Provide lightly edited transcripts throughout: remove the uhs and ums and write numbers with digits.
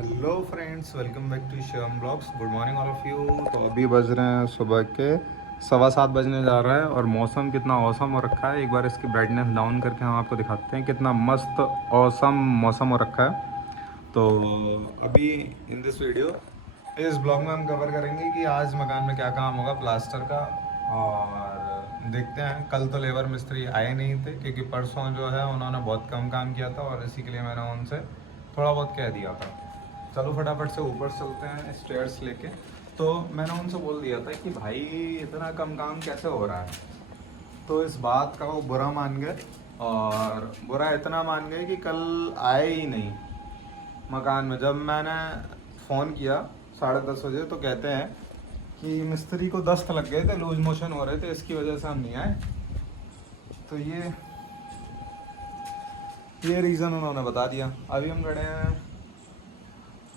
Hello friends, welcome back to Shyam blogs. Good morning all of you. तो अभी बज रहे हैं सुबह के 7:15 बजने जा रहा है और मौसम कितना औसम हो रखा है। एक बार इसकी ब्राइटनेस डाउन करके हम आपको दिखाते हैं कितना मस्त औसम मौसम हो रखा है। तो अभी इन दिस वीडियो, इस ब्लॉग में हम कवर करेंगे कि आज मकान में क्या काम होगा प्लास्टर का। और देखते हैं, कल तो लेबर मिस्त्री आए नहीं थे क्योंकि परसों जो है उन्होंने बहुत कम काम किया था और इसी के लिए मैंने उनसे थोड़ा बहुत कह दिया था। चलो फटाफट से ऊपर चलते हैं स्टेयर्स लेके। तो मैंने उनसे बोल दिया था कि भाई इतना कम काम कैसे हो रहा है। तो इस बात का वो बुरा मान गए और बुरा इतना मान गए कि कल आए ही नहीं मकान में। जब मैंने फ़ोन किया 10:30 बजे तो कहते हैं कि मिस्त्री को दस्त लग गए थे, लूज मोशन हो रहे थे, इसकी वजह से हम नहीं आए। तो ये रीज़न उन्होंने बता दिया। अभी हम खड़े हैं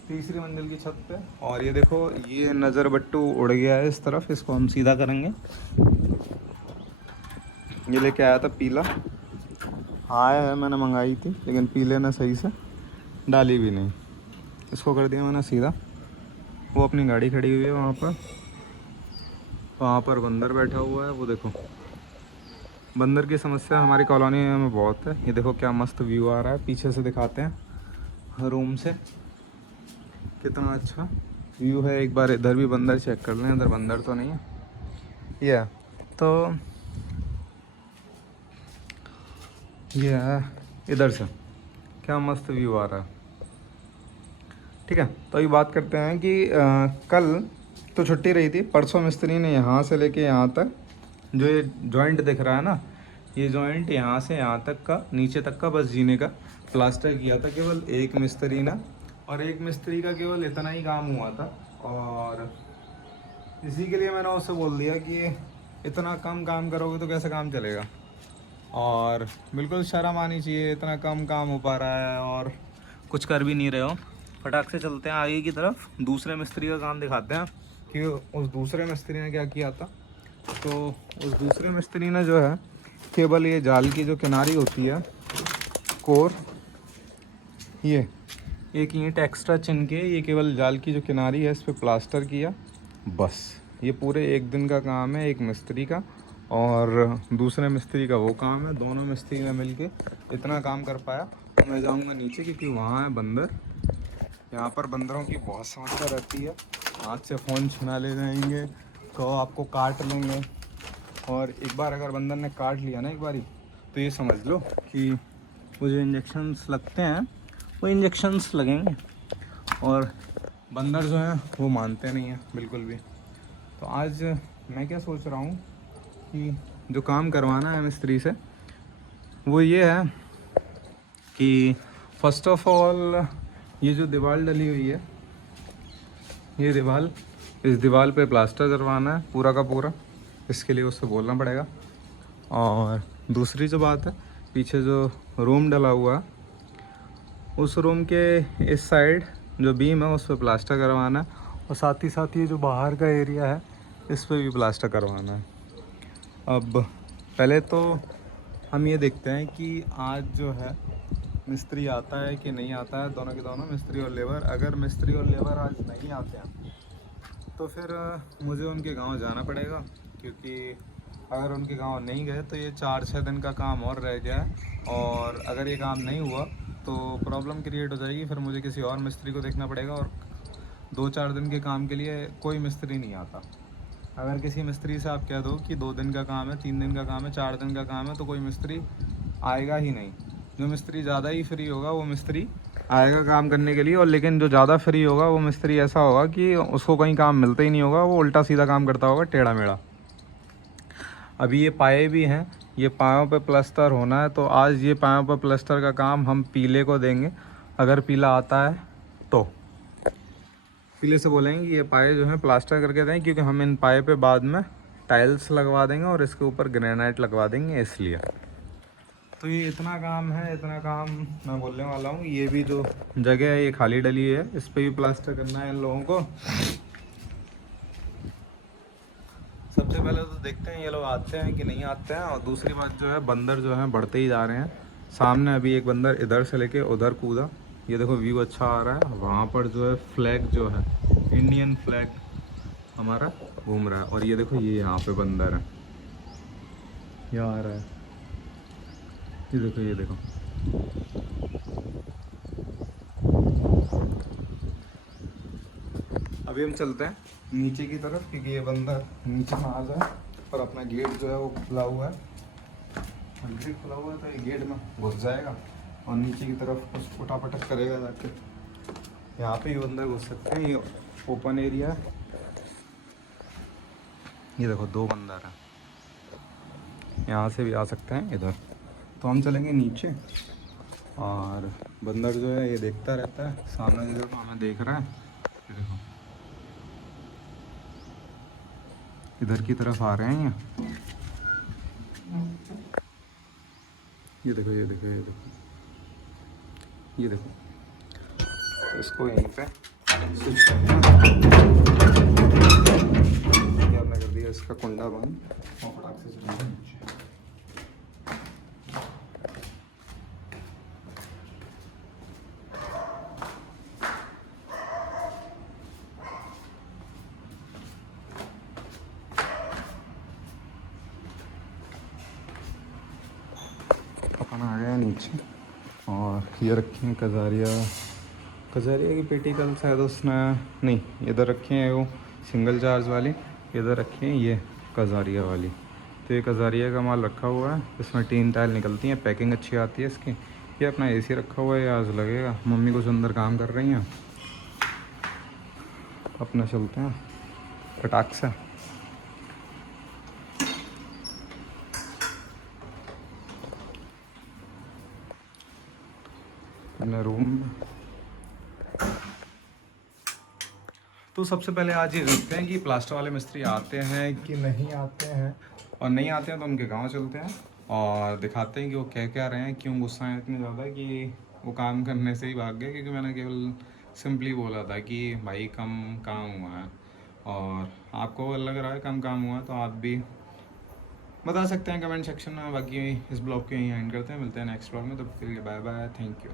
तीसरी मंजिल की छत पे और ये देखो, ये नज़र बट्टू उड़ गया है इस तरफ, इसको हम सीधा करेंगे। ये लेके आया था पीला, आया है, मैंने मंगाई थी लेकिन पीले ने सही से डाली भी नहीं। इसको कर दिया मैंने सीधा। वो अपनी गाड़ी खड़ी हुई है वहाँ पर बंदर बैठा हुआ है। वो देखो, बंदर की समस्या हमारी कॉलोनी में बहुत है। ये देखो क्या मस्त व्यू आ रहा है, पीछे से दिखाते हैं रूम से, कितना अच्छा व्यू है। एक बार इधर भी बंदर चेक कर लें, इधर बंदर तो नहीं है। ये तो ये है, इधर से क्या मस्त व्यू आ रहा है। ठीक है, तो अभी बात करते हैं कि कल तो छुट्टी रही थी। परसों मिस्त्री ने यहाँ से लेके यहाँ तक जो ये जॉइंट दिख रहा है ना, ये जॉइंट यहाँ से यहाँ तक का, नीचे तक का बस जीने का प्लास्टर किया था केवल एक मिस्त्री ना। और एक मिस्त्री का केवल इतना ही काम हुआ था और इसी के लिए मैंने उससे बोल दिया कि इतना कम काम करोगे तो कैसे काम चलेगा। और बिल्कुल शर्म आनी चाहिए, इतना कम काम हो पा रहा है और कुछ कर भी नहीं रहे हो। फटाक से चलते हैं आगे की तरफ, दूसरे मिस्त्री का काम दिखाते हैं कि उस दूसरे मिस्त्री ने क्या किया था। तो उस दूसरे मिस्त्री ने जो है केवल ये जाल की जो किनारी होती है कोर, ये एक ईंट एक्स्ट्रा चिन के ये केवल जाल की जो किनारी है इस पर प्लास्टर किया, बस। ये पूरे एक दिन का काम है एक मिस्त्री का और दूसरे मिस्त्री का वो काम है। दोनों मिस्त्री ने मिलके इतना काम कर पाया। तो मैं जाऊंगा नीचे क्योंकि वहाँ है बंदर। यहाँ पर बंदरों की बहुत समस्या रहती है, हाथ से फ़ोन छिना ले जाएंगे तो आपको काट लेंगे। और एक बार अगर बंदर ने काट लिया ना एक बारी, तो ये समझ लो कि वो जो इंजेक्शन्स लगते हैं वो इंजेक्शन्स लगेंगे। और बंदर जो हैं वो मानते नहीं हैं बिल्कुल भी। तो आज मैं क्या सोच रहा हूँ कि जो काम करवाना है मिस्त्री से वो ये है कि फ़र्स्ट ऑफ ऑल ये जो दीवार डली हुई है, ये दीवार, इस दीवार पे प्लास्टर करवाना है पूरा का पूरा। इसके लिए उससे बोलना पड़ेगा। और दूसरी जो बात है, पीछे जो रूम डला हुआ है उस रूम के इस साइड जो बीम है उस पर प्लास्टर करवाना है और साथ ही साथ ये जो बाहर का एरिया है इस पर भी प्लास्टर करवाना है। अब पहले तो हम ये देखते हैं कि आज जो है मिस्त्री आता है कि नहीं आता है, दोनों के दोनों मिस्त्री और लेबर। अगर मिस्त्री और लेबर आज नहीं आते हैं तो फिर मुझे उनके गांव जाना पड़ेगा, क्योंकि अगर उनके गांव नहीं गए तो ये 4-6 दिन का काम और रह गया है। और अगर ये काम नहीं हुआ तो प्रॉब्लम क्रिएट हो जाएगी, फिर मुझे किसी और मिस्त्री को देखना पड़ेगा। और 2-4 दिन के काम के लिए कोई मिस्त्री नहीं आता। अगर किसी मिस्त्री से आप कह दो कि 2 दिन का काम है, 3 दिन का काम है, 4 दिन का काम है, तो कोई मिस्त्री आएगा ही नहीं। जो मिस्त्री ज़्यादा ही फ्री होगा वो मिस्त्री आएगा काम करने के लिए। और लेकिन जो ज़्यादा फ्री होगा वो मिस्त्री ऐसा होगा कि उसको कहीं काम मिलता ही नहीं होगा, वो उल्टा सीधा काम करता होगा, टेढ़ा मेढ़ा। अभी ये पाए भी हैं, ये पायों पे प्लास्टर होना है। तो आज ये पायों पे प्लास्टर का काम हम पीले को देंगे। अगर पीला आता है तो पीले से बोलेंगे कि ये पाए जो है प्लास्टर करके दें, क्योंकि हम इन पाए पे बाद में टाइल्स लगवा देंगे और इसके ऊपर ग्रेनाइट लगवा देंगे, इसलिए। तो ये इतना काम है, इतना काम मैं बोलने वाला हूँ। ये भी जो जगह है ये खाली डली है, इस पे भी प्लास्टर करना है इन लोगों को। सबसे पहले तो देखते हैं ये लोग आते हैं कि नहीं आते हैं। और दूसरी बात जो है, बंदर जो है बढ़ते ही जा रहे हैं। सामने अभी एक बंदर इधर से लेके उधर कूदा, ये देखो व्यू अच्छा आ रहा है, वहाँ पर जो है फ्लैग जो है इंडियन फ्लैग हमारा घूम रहा है। और ये देखो ये यहाँ पे बंदर है, ये आ रहा है, ये देखो ये देखो। अभी हम चलते हैं नीचे की तरफ, क्योंकि ये बंदर नीचे में आ जाए। पर अपना गेट जो है वो खुला हुआ है, गेट खुला हुआ है तो ये गेट में घुस जाएगा और नीचे की तरफ कुछ फटाफट करेगा जाके। यहाँ पे ही बंदर घुस सकते हैं, ये ओपन एरिया है। ये देखो दो बंदर हैं, यहाँ से भी आ सकते हैं इधर। तो हम चलेंगे नीचे, और बंदर जो है ये देखता रहता है सामने की तरफ, हमें देख रहा है। ये देखो इधर की तरफ आ रहे हैं ये देखो ये देखो ये देखो ये देखो। तो इसको यहीं पे स्विच करना, ये हमने कर दिया इसका कुंडा बंद और फटाक से चलेंगे नीचे। अपन आ गए नीचे, और ये रखी हैं कजारिया की पेटी। कल शायद उसने नहीं, इधर रखी हैं वो सिंगल चार्ज वाली, इधर रखी हैं ये कजारिया वाली। तो ये कजारिया का माल रखा हुआ है, इसमें 3 टाइल निकलती हैं, पैकिंग अच्छी आती है इसकी। ये अपना एसी रखा हुआ है, आज लगेगा। मम्मी कुछ अंदर काम कर रही हैं, अपना चलते हैं फटाक से। अपने रूम में तो सबसे पहले आज ये देखते हैं कि प्लास्टर वाले मिस्त्री आते हैं कि नहीं आते हैं, और नहीं आते हैं तो उनके गांव चलते हैं और दिखाते हैं कि वो कह क्या रहे हैं, क्यों गुस्सा है इतने ज़्यादा कि वो काम करने से ही भाग गए। क्योंकि मैंने केवल सिंपली बोला था कि भाई कम काम हुआ है, और आपको अगर लग रहा है कम काम हुआ है तो आप भी बता सकते हैं कमेंट सेक्शन में। बाकी इस ब्लॉग को यहीं एंड करते हैं, मिलते हैं नेक्स्ट ब्लॉग में, तब तक के लिए बाय बाय, थैंक यू।